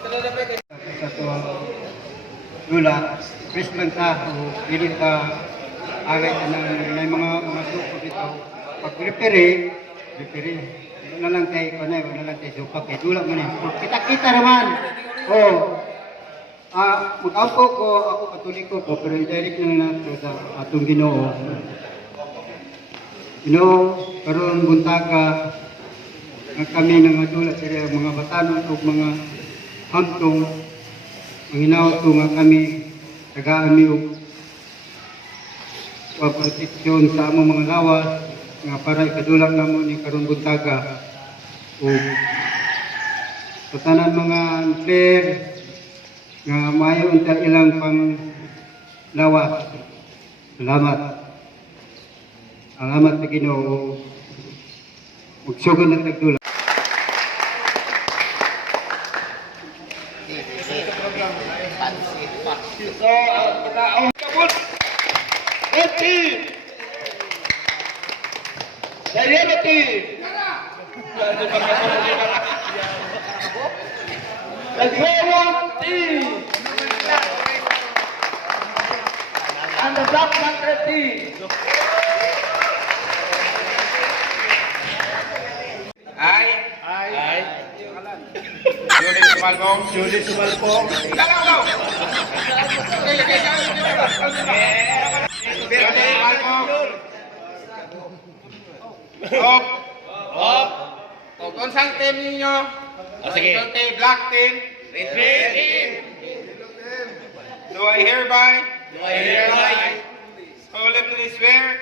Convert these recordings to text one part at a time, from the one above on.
Sa to lula, Christmas ta o pilit ka agay ka ng mga suko dito. Pag repere, wala lang tayo kanay, wala lang tayo supak eh. Dula man eh. Kita-kita naman. Mag-aupo ko, ako katoliko ko, pero i-direct lang nato sa atong Ginoo. Ginoo, karon buntaga nga kami nangadula sa mga batanon o mga hamtong ang hinaot nga kami tagaan o proteksyon sa among mga lawas nga para ikadulang namo ni karon buntaga o sa tanan mga player nga maayo unta ilang pang lawas. Salamat. Salamat sa Ginoo. Magsugod ng tagdula. So, pagkaon kabut. Eti. Reality. Reality. And the Black Panther team. Ay. Judith Sumalpong. Judith Sumalpong. Op. Kung saan team ninyo? Sige. Black team. Red team. Do I hereby solemnly swear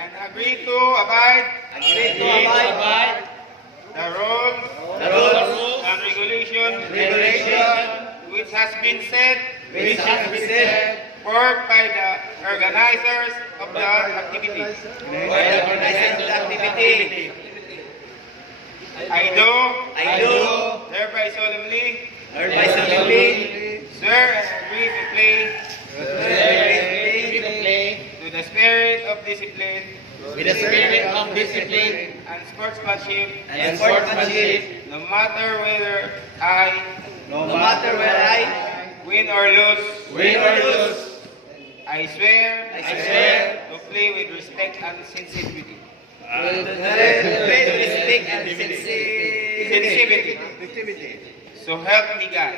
and agree to abide the rules and regulations which has been set forth by the organizers of the activity. I do hereby solemnly swear and agree to play to the spirit of discipline and sportsmanship, no matter whether I win or lose, I swear to play with respect and sensitivity. So help me God.